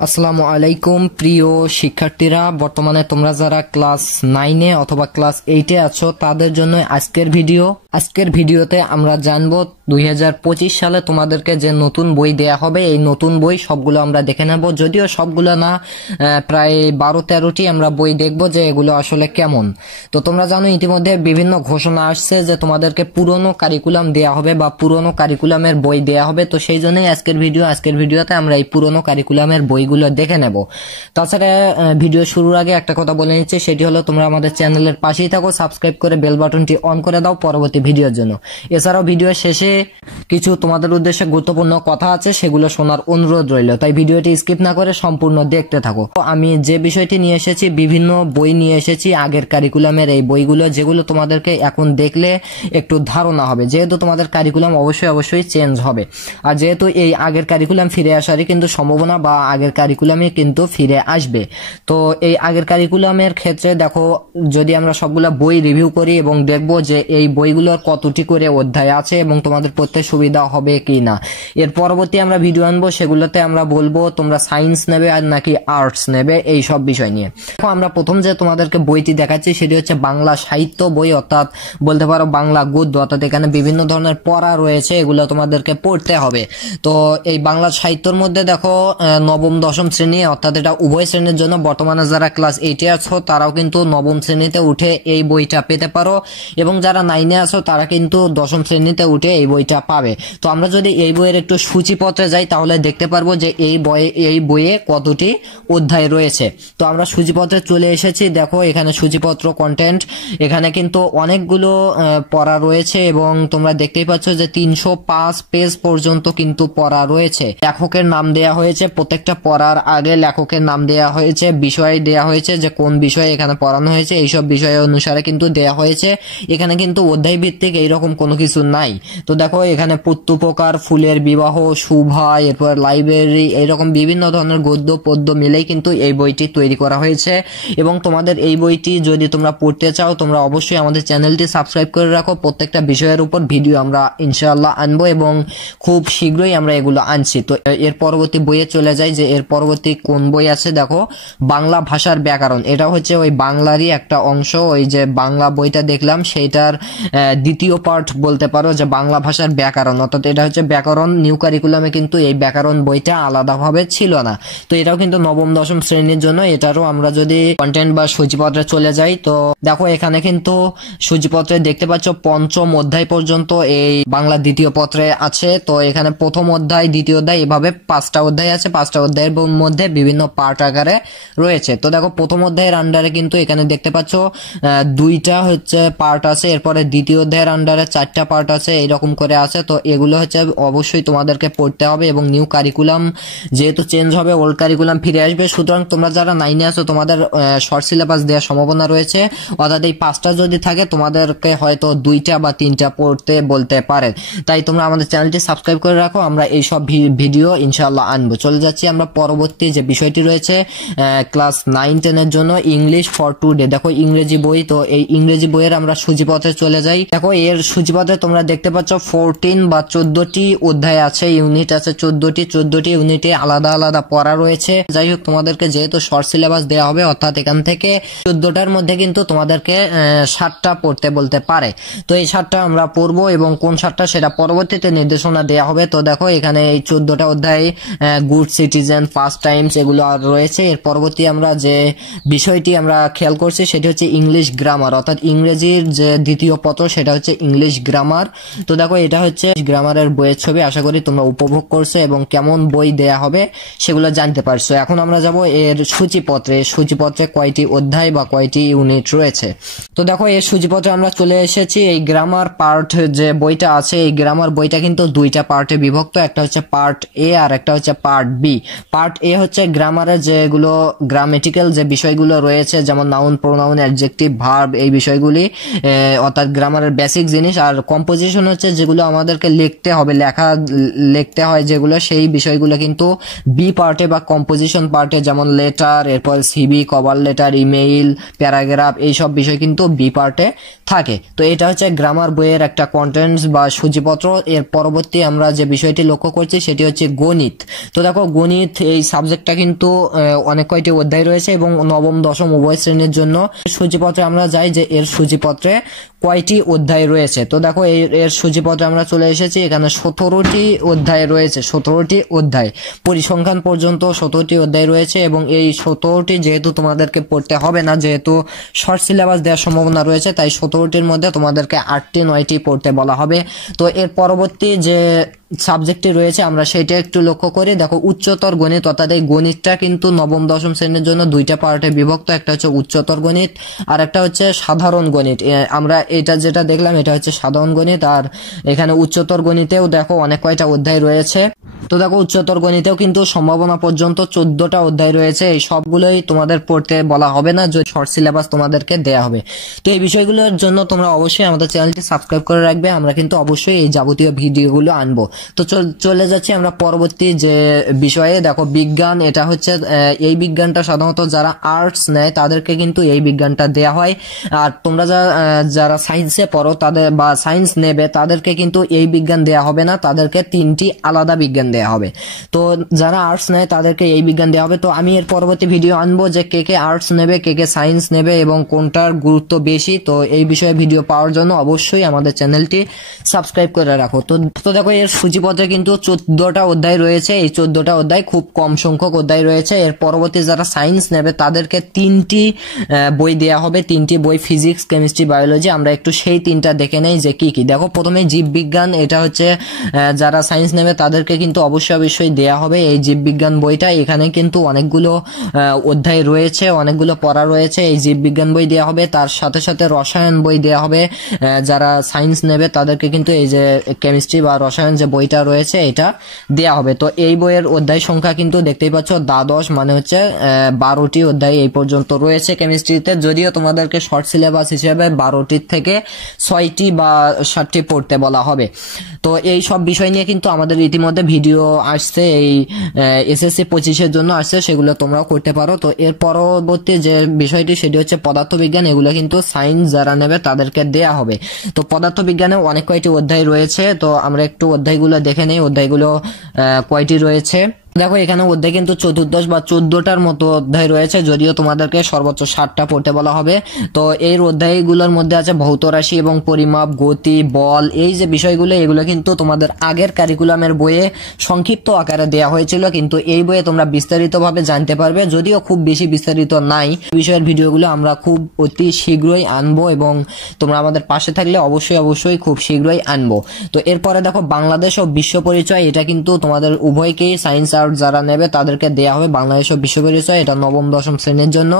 আসসালামু আলাইকুম প্রিয় শিক্ষার্থীরা, বর্তমানে তোমরা যারা ক্লাস 9 অথবা ক্লাস 8 আছো তাদের জন্য আজকের ভিডিওতে আমরা জানবো 2025 সালে তোমাদেরকে যে নতুন বই দেয়া হবে, এই নতুন বই সবগুলো আমরা দেখে নেব। যদিও সবগুলো না, প্রায় 12-13টি আমরা বই দেখব যে এগুলো আসলে কেমন। তো তোমরা জানো ইতিমধ্যে বিভিন্ন ঘোষণা আসছে যে তোমাদেরকে পুরনো কারিকুলাম দেয়া হবে বা পুরনো কারিকুলামের বই দেয়া হবে। তো সেই জন্যই আজকের ভিডিওতে আমরা এই পুরনো কারিকুলামের বইগুলো দেখে নেব। তাছাড়া ভিডিও শুরুর আগে একটা কথা বলে নিচ্ছি, সেটি হলো তোমরা আমাদের চ্যানেলের পাশেই থাকো, সাবস্ক্রাইব করে বেল বাটনটি অন করে দাও পরবর্তী ভিডিওর জন্য। এছাড়াও ভিডিও শেষে কিছু তোমাদের উদ্দেশ্যে গুরুত্বপূর্ণ কথা আছে, সেগুলো শোনার অনুরোধ রইল, তাই ভিডিওটি স্কিপ না করে সম্পূর্ণ দেখতে থাকো। আমি যে বিষয়টি নিয়ে এসেছি, বিভিন্ন বই নিয়ে এসেছি আগের কারিকুলামের, এই বইগুলো যেগুলো তোমাদেরকে এখন দেখলে একটু ধারণা হবে, যেহেতু তোমাদের কারিকুলাম অবশ্যই চেঞ্জ হবে। আর যেহেতু এই আগের কারিকুলাম ফিরে আসারই কিন্তু সম্ভাবনা, বা আগের কারিকুলামে কিন্তু ফিরে আসবে। তো এই আগের কারিকুলামের ক্ষেত্রে দেখো, যদি আমরা সবগুলা বই রিভিউ করি এবং দেখবো যে এই বইগুলোর কতটি করে অধ্যায় আছে এবং তোমাদের পড়তে সুবিধা হবে কি না। এর পরবর্তী আমরা ভিডিও আনবো, সেগুলোতে আমরা বলবো তোমরা সায়েন্স নেবে আর নাকি আর্টস নেবে, এই সব বিষয় নিয়ে। দেখো, আমরা প্রথম যে তোমাদেরকে বইটি দেখাচ্ছি সেটি হচ্ছে বাংলা সাহিত্য বই, অর্থাৎ বলতে পারো বাংলা গদ্য, অর্থাৎ এখানে বিভিন্ন ধরনের পড়া রয়েছে, এগুলো তোমাদেরকে পড়তে হবে। তো এই বাংলা সাহিত্যর মধ্যে দেখো নবম দশম শ্রেণী, অর্থাৎ এটা উভয় শ্রেণীর জন্য। বর্তমানে যারা ক্লাস 8 আছো তারাও কিন্তু নবম শ্রেণীতে উঠে এই বইটা পেতে পারো, এবং যারা 9 আছো তারা কিন্তু দশম শ্রেণীতে উঠে এই বইটা পাবে। তো আমরা যদি এই বইয়ের একটু সূচিপত্রে যাই তাহলে দেখতে পারবো যে এই বইয়ে কতটি অধ্যায় রয়েছে। তো আমরা সূচিপত্রে চলে এসেছি। দেখো এখানে সূচিপত্র কন্টেন্ট, এখানে কিন্তু অনেকগুলো পড়া রয়েছে, এবং তোমরা দেখতেই পাচ্ছ যে 305 পেজ পর্যন্ত কিন্তু পড়া রয়েছে। লেখকের নাম দেয়া হয়েছে, প্রত্যেকটা পড়ার আগে লেখকের নাম দেয়া হয়েছে, বিষয় দেয়া হয়েছে যে কোন বিষয়ে এখানে পড়ানো হয়েছে, এইসব বিষয় অনুসারে কিন্তু দেয়া হয়েছে। এখানে কিন্তু অধ্যায় ভিত্তিক এইরকম কোনো কিছু নাই। তো দেখো এখানে প্রত্যুপকার, ফুলের বিবাহ, শুভা, এরপর লাইব্রেরি, এইরকম বিভিন্ন ধরনের গদ্য পদ্য মিলেই কিন্তু এই বইটি তৈরি করা হয়েছে। এবং তোমাদের এই বইটি যদি তোমরা পড়তে চাও, তোমরা অবশ্যই আমাদের চ্যানেলটি সাবস্ক্রাইব করে রাখো। প্রত্যেকটা বিষয়ের উপর ভিডিও আমরা ইনশাআল্লাহ আনবো, এবং খুব শীঘ্রই আমরা এগুলো আনছি। তো এর পরবর্তী বইয়ে চলে যাই যে এর পরবর্তী কোন বই আছে। দেখো বাংলা ভাষার ব্যাকরণ, এটা হচ্ছে ওই বাংলারই একটা অংশ। ওই যে বাংলা বইটা দেখলাম সেইটার দ্বিতীয় পার্ট বলতে পারো, যে বাংলা ভাষার ব্যাকরণ, অর্থাৎ এটা হচ্ছে ব্যাকরণ। নিউ কারিকুলামে কিন্তু এই ব্যাকরণ বইটা আলাদাভাবে ছিল না। তো এটাও কিন্তু নবম দশম শ্রেণীর জন্য। এটারও আমরা যদি কন্টেন্ট বা সূচিপত্রে চলে যাই, তো দেখো এখানে কিন্তু সূচিপত্রে দেখতে পাচ্ছ পঞ্চম অধ্যায় পর্যন্ত এই বাংলা দ্বিতীয় পত্রে আছে। তো এখানে প্রথম অধ্যায়, দ্বিতীয় অধ্যায়, এভাবে 5টা অধ্যায় আছে। 5টা অধ্যায়ের মধ্যে বিভিন্ন পার্ট আকারে রয়েছে। তো দেখো প্রথম অধ্যায়ের আন্ডারে কিন্তু এখানে দেখতে পাচ্ছ 2টা হচ্ছে পার্ট আছে, এরপরে দ্বিতীয় অধ্যায়ের আন্ডারে 4টা পার্ট আছে, এইরকম করে আছে। তো এগুলো হচ্ছে অবশ্যই তোমাদেরকে পড়তে হবে, এবং নিউ কারিকুলাম যেহেতু চেঞ্জ হবে, ওল্ড কারিকুলাম ফিরে আসবে। সুতরাং তোমরা যারা 9 আছো তোমাদের শর্ট সিলেবাস দেওয়ার সম্ভাবনা রয়েছে, অর্থাৎ এই 5টা যদি থাকে তোমাদেরকে হয়তো 2টা বা 3টা পড়তে বলতে পারে। তাই তোমরা আমাদের চ্যানেলটি সাবস্ক্রাইব করে রাখো, আমরা এই সব ভিডিও ইনশাআল্লাহ আনবো। চলে যাচ্ছি আমরা পরবর্তী যে বিষয়টি রয়েছে ক্লাস 9-10 এর জন্য ইংলিশ ফর টুডে। দেখো ইংরেজি বই, তো এই ইংরেজি বইয়ের আমরা সূচিপত্রে চলে যাই। দেখো এর সূচিপত্রে তোমরা দেখতে পাচ্ছ 14 বা 14টি অধ্যায় আছে, ইউনিট আছে 14টি ইউনিটে আলাদা আলাদা পড়া রয়েছে। যাই হোক, তোমাদেরকে যেহেতু শর্ট সিলেবাস দেওয়া হবে, অর্থাৎ এখান থেকে 14টার মধ্যে কিন্তু তোমাদেরকে 7টা পড়তে বলতে পারে। তো এই 7টা আমরা পড়বো, এবং কোন 7টা সেটা পরবর্তীতে নির্দেশনা দেওয়া হবে। তো দেখো এখানে এই 14টা অধ্যায় গুড সিটিজেন, ফার্স্ট টাইমস, এগুলো আর রয়েছে। এর পরবর্তী আমরা যে বিষয়টি আমরা খেয়াল করছি সেটি হচ্ছে ইংলিশ গ্রামার, অর্থাৎ ইংরেজির যে দ্বিতীয় পত্র সেটা হচ্ছে ইংলিশ গ্রামার। তো দেখো এটা হচ্ছে গ্রামারের বইয়ের ছবি, আশা করি তোমরা উপভোগ করছো এবং কেমন বই দেয়া হবে সেগুলো জানতে পারছো। এখন আমরা যাব এর সূচিপত্রে কয়টি অধ্যায় বা কয়টি ইউনিট রয়েছে। তো দেখো এর সূচিপত্রে আমরা চলে এসেছি। এই গ্রামার পার্ট যে বইটা আছে, এই গ্রামার বইটা কিন্তু 2টা পার্টে বিভক্ত, একটা হচ্ছে পার্ট এ আর একটা হচ্ছে পার্ট বি। পার্ট এ হচ্ছে গ্রামারের যেগুলো গ্রামেটিক্যাল যে বিষয়গুলো রয়েছে, যেমন নাউন, প্রোনাউন, অ্যাডজেক্টিভ, ভার্ব, এই বিষয়গুলি, অর্থাৎ গ্রামারের বেসিক জিনিস। আর কম্পোজিশন হচ্ছে যেগুলো আমাদেরকে লিখতে হয় যেগুলো, সেই বিষয়গুলো কিন্তু বি পার্টে বা কম্পোজিশন পার্টে, যেমন লেটার, এরপর CV, cover letter, email, paragraph, এইসব বিষয় কিন্তু বি পার্টে থাকে। তো এটা হচ্ছে গ্রামার বইয়ের একটা কন্টেন্টস বা সূচিপত্র। এর পরবর্তী আমরা যে বিষয়টি লক্ষ্য করছি সেটি হচ্ছে গণিত। তো দেখো গণিত এই সাবজেক্টটা কিন্তু অনেক কয়টি অধ্যায় রয়েছে এবং নবম দশম উভয় শ্রেণীর জন্য। সূচিপত্রে আমরা যাই যে এর সূচিপত্রে কয়টি অধ্যায় রয়েছে। তো দেখো এর সূচিপত্রে আমরা চলে এসেছি, এখানে 17টি অধ্যায় রয়েছে, 17টি অধ্যায় পরিসংখ্যান পর্যন্ত 17টি অধ্যায় রয়েছে। এবং এই 17টি যেহেতু তোমাদেরকে পড়তে হবে না, যেহেতু শর্ট সিলেবাস দেওয়ার সম্ভাবনা রয়েছে, তাই 17টির মধ্যে তোমাদেরকে 8টি 9টি পড়তে বলা হবে। তো এর পরবর্তী যে সাবজেক্টটি রয়েছে আমরা সেটা একটু লক্ষ্য করি। দেখো উচ্চতর গণিত, অর্থাৎ এই গণিতটা কিন্তু নবম দশম শ্রেণীর জন্য দুইটা পার্টে বিভক্ত, একটা হচ্ছে উচ্চতর গণিত আর একটা হচ্ছে সাধারণ গণিত। আমরা এটা যেটা দেখলাম এটা হচ্ছে সাধারণ গণিত, আর এখানে উচ্চতর গণিতেও দেখো অনেক কয়টা অধ্যায় রয়েছে। তো দেখো উচ্চতর গণিতেও কিন্তু সম্ভাবনা পর্যন্ত 14টা অধ্যায় রয়েছে। এই সবগুলোই তোমাদের পড়তে বলা হবে না, যে শর্ট সিলেবাস তোমাদেরকে দেয়া হবে। তো এই বিষয়গুলোর জন্য তোমরা অবশ্যই আমাদের চ্যানেলটি সাবস্ক্রাইব করে রাখবে, আমরা কিন্তু অবশ্যই এই যাবতীয় ভিডিওগুলো আনবো। তো চলে যাচ্ছি আমরা পরবর্তী যে বিষয়ে। দেখো বিজ্ঞান, এটা হচ্ছে এই বিজ্ঞানটা সাধারণত যারা আর্টস নেয় তাদেরকে কিন্তু এই বিজ্ঞানটা দেয়া হয়। আর তোমরা যারা সায়েন্সে পড়ো তাদের বা সায়েন্স নেবে তাদেরকে কিন্তু এই বিজ্ঞান দেয়া হবে না, তাদেরকে 3টি আলাদা বিজ্ঞান দেয়া হবে। তো যারা আর্টস নেয় তাদেরকে এই বিজ্ঞান দেওয়া হবে। তো আমি এর পরবর্তী ভিডিও আনবো যে কে কে আর্টস নেবে, কে কে সায়েন্স নেবে এবং কোনটার গুরুত্ব বেশি। তো এই বিষয়ে ভিডিও পাওয়ার জন্য অবশ্যই আমাদের চ্যানেলটি সাবস্ক্রাইব করে রাখো। তো দেখো এর সূচিপত্রে কিন্তু 14টা অধ্যায় রয়েছে। এই 14টা অধ্যায় খুব কম সংখ্যক অধ্যায় রয়েছে। এর পরবর্তী যারা সায়েন্স নেবে তাদেরকে 3টি বই দেয়া হবে, 3টি বই, ফিজিক্স, কেমিস্ট্রি, বায়োলজি। আমরা একটু সেই 3টা দেখে নেই যে কি কি। দেখো প্রথমে জীববিজ্ঞান, এটা হচ্ছে যারা সায়েন্স নেবে তাদেরকে কিন্তু অবশ্যই দেয়া হবে এই জীববিজ্ঞান বইটা। এখানে কিন্তু অনেকগুলো অধ্যায় রয়েছে, অনেকগুলো পড়া রয়েছে। এই জীববিজ্ঞান বই দেয়া হবে, তার সাথে সাথে রসায়ন বই দেয়া হবে। যারা সায়েন্স নেবে তাদেরকে কিন্তু এই যে কেমিস্ট্রি বা রসায়ন যে বইটা রয়েছে এটা দেয়া হবে। তো এই বইয়ের অধ্যায় সংখ্যা কিন্তু দেখতেই পাচ্ছ দ্বাদশ, মানে হচ্ছে 12টি অধ্যায় এই পর্যন্ত রয়েছে কেমিস্ট্রিতে। যদিও তোমাদেরকে শর্ট সিলেবাস হিসেবে 12টির থেকে 6টি বা 7টি পড়তে বলা হবে। তো এই সব বিষয় নিয়ে কিন্তু আমাদের ইতিমধ্যে ভিডিও আসছে, এই এসএসসি 25-এর জন্য আসছে, সেগুলো তোমরাও করতে পারো। তো এর পরবর্তী যে বিষয়টি সেটি হচ্ছে পদার্থবিজ্ঞান। এগুলো কিন্তু সায়েন্স যারা নেবে তাদেরকে দেয়া হবে। তো পদার্থবিজ্ঞানে অনেক কয়টি অধ্যায় রয়েছে, তো আমরা একটু অধ্যায়গুলো দেখে নেই, অধ্যায়গুলো কয়টি রয়েছে। দেখো এখানে অধ্যায় কিন্তু 14 বা 14টার মতো অধ্যায় রয়েছে, যদিও তোমাদেরকে সর্বোচ্চ 7টা পড়তে বলা হবে। তো এই অধ্যায়গুলোর মধ্যে আছে ভৌত রাশি এবং পরিমাপ, গতি, বল, এই যে বিষয়গুলো এগুলো কিন্তু তোমাদের আগের কারিকুলামের বইয়ে সংক্ষিপ্ত আকারে দেয়া হয়েছিল, কিন্তু এই বইয়ে তোমরা বিস্তারিতভাবে জানতে পারবে, যদিও খুব বেশি বিস্তারিত নাই। বিষয়ের ভিডিওগুলো আমরা খুব অতি শীঘ্রই আনবো এবং তোমরা আমাদের পাশে থাকলে অবশ্যই খুব শীঘ্রই আনবো। তো এরপরে দেখো বাংলাদেশ ও বিশ্ব পরিচয়, এটা কিন্তু তোমাদের উভয়কেই সায়েন্স যারা নেবে তাদেরকে দেয়া হবে বাংলাদেশ ও বিশ্ব পরিচয়, এটা নবম দশম শ্রেণীর জন্য।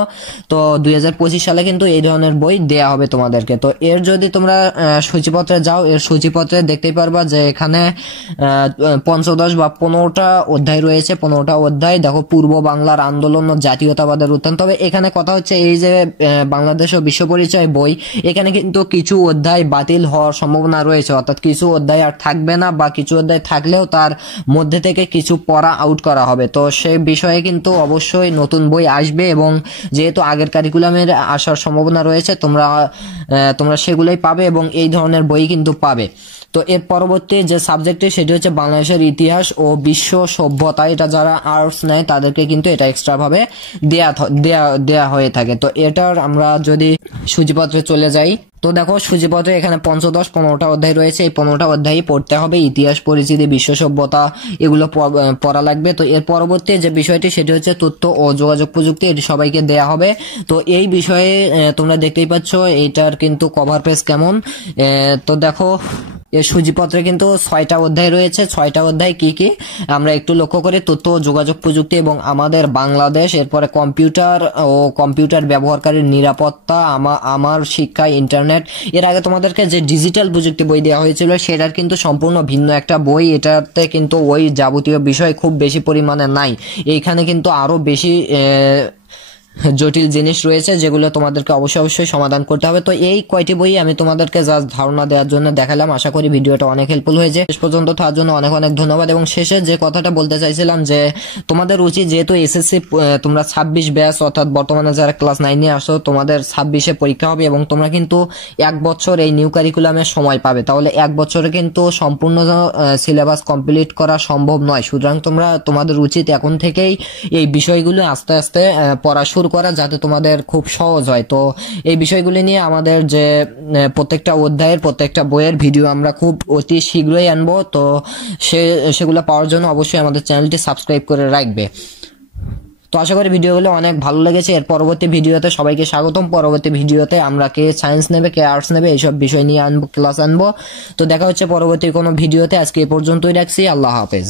তো 2025 সালে কিন্তু এই ধরনের বই দেয়া হবে তোমাদেরকে। তো এর যদি তোমরা সূচিপত্রে যাও, এর সূচিপত্রে দেখতেই পারবা যে এখানে 15 বা 15টা অধ্যায় রয়েছে, 15টা অধ্যায়। দেখো পূর্ব বাংলার আন্দোলন ও জাতীয়তাবাদের উত্থান। তবে এখানে কথা হচ্ছে এই যে বাংলাদেশ ও বিশ্ব পরিচয় বই, এখানে কিন্তু কিছু অধ্যায় বাতিল হওয়ার সম্ভাবনা রয়েছে, অর্থাৎ কিছু অধ্যায় আর থাকবে না, বা কিছু অধ্যায় থাকলেও তার মধ্যে থেকে কিছু পড়া আউট করা হবে। তো সেই বিষয়ে কিন্তু অবশ্যই নতুন বই আসবে, এবং যেহেতু আগের কারিকুলামের আসার সম্ভাবনা রয়েছে তোমরা সেগুলোই পাবে এবং এই ধরনের বই কিন্তু পাবে। তো এর পরবর্তী যে সাবজেক্টটি সেটি হচ্ছে বাংলাদেশের ইতিহাস ও বিশ্ব সভ্যতা। এটা যারা আর্টস নেয় তাদেরকে কিন্তু এটা এক্সট্রা ভাবে দেয়া হয়ে থাকে। তো এটার আমরা যদি সূচিপত্রে চলে যাই, তো দেখো সূচিপত্রে এখানে 15টা অধ্যায় রয়েছে। এই 15টা অধ্যায় পড়তে হবে, ইতিহাস, পরিচিতি, বিশ্ব সভ্যতা এগুলো পড়া লাগবে। তো এর পরবর্তী যে বিষয়টি সেটি হচ্ছে তথ্য ও যোগাযোগ প্রযুক্তি, এটি সবাইকে দেয়া হবে। তো এই বিষয়ে তোমরা দেখতেই পাচ্ছ এইটার কিন্তু কভার পেজ কেমন। তো দেখো এর সূচিপত্রে কিন্তু 6টা অধ্যায় রয়েছে। 6টা অধ্যায় কি কি আমরা একটু লক্ষ্য করি। তথ্য ও যোগাযোগ প্রযুক্তি এবং আমাদের বাংলাদেশ, এরপরে কম্পিউটার ও কম্পিউটার ব্যবহারকারীর নিরাপত্তা, আমার শিক্ষা, ইন্টারনেট। এর আগে তোমাদেরকে যে ডিজিটাল প্রযুক্তি বই দেওয়া হয়েছিল সেটার কিন্তু সম্পূর্ণ ভিন্ন একটা বই। এটাতে কিন্তু ওই যাবতীয় বিষয় খুব বেশি পরিমাণে নাই, এইখানে কিন্তু আরো বেশি জটিল জিনিস রয়েছে যেগুলো তোমাদেরকে অবশ্যই সমাধান করতে হবে। তো এই কয়টি বই আমি তোমাদেরকে জাস্ট ধারণা দেওয়ার জন্য দেখালাম। আশা করি ভিডিওটা অনেক হেল্পফুল হয়েছে। শেষ পর্যন্ত তার জন্য অনেক ধন্যবাদ। এবং শেষে যে কথাটা বলতে চাইছিলাম যে তোমাদের উচিত, যেহেতু এসএসসি তোমরা 26 ব্যাচ, অর্থাৎ বর্তমানে যারা ক্লাস 9 এ আসো তোমাদের 26-এ পরীক্ষা হবে এবং তোমরা কিন্তু 1 বছর এই নিউ কারিকুলামের সময় পাবে। তাহলে 1 বছরে কিন্তু সম্পূর্ণ সিলেবাস কমপ্লিট করা সম্ভব নয়। সুতরাং তোমাদের উচিত এখন থেকেই এই বিষয়গুলো আস্তে আস্তে পড়া শুরু করা, যাতে তোমাদের খুব সহজ হয়। তো এই বিষয়গুলি নিয়ে আমাদের যে প্রত্যেকটা অধ্যায়ের প্রত্যেকটা বইয়ের ভিডিও আমরা খুব অতি শীঘ্রই আনবো। তো সেগুলো পাওয়ার জন্য অবশ্যই আমাদের চ্যানেলটি সাবস্ক্রাইব করে রাখবে। তো আশা করি ভিডিওগুলো অনেক ভালো লেগেছে। এর পরবর্তী ভিডিওতে সবাইকে স্বাগতম। পরবর্তী ভিডিওতে আমরা কে সায়েন্স নেবে, কে আর্টস নেবে, এইসব বিষয় নিয়ে ক্লাস আনবো। তো দেখা হচ্ছে পরবর্তী কোনো ভিডিওতে। আজকে এই পর্যন্তই রাখছি। আল্লাহ হাফেজ।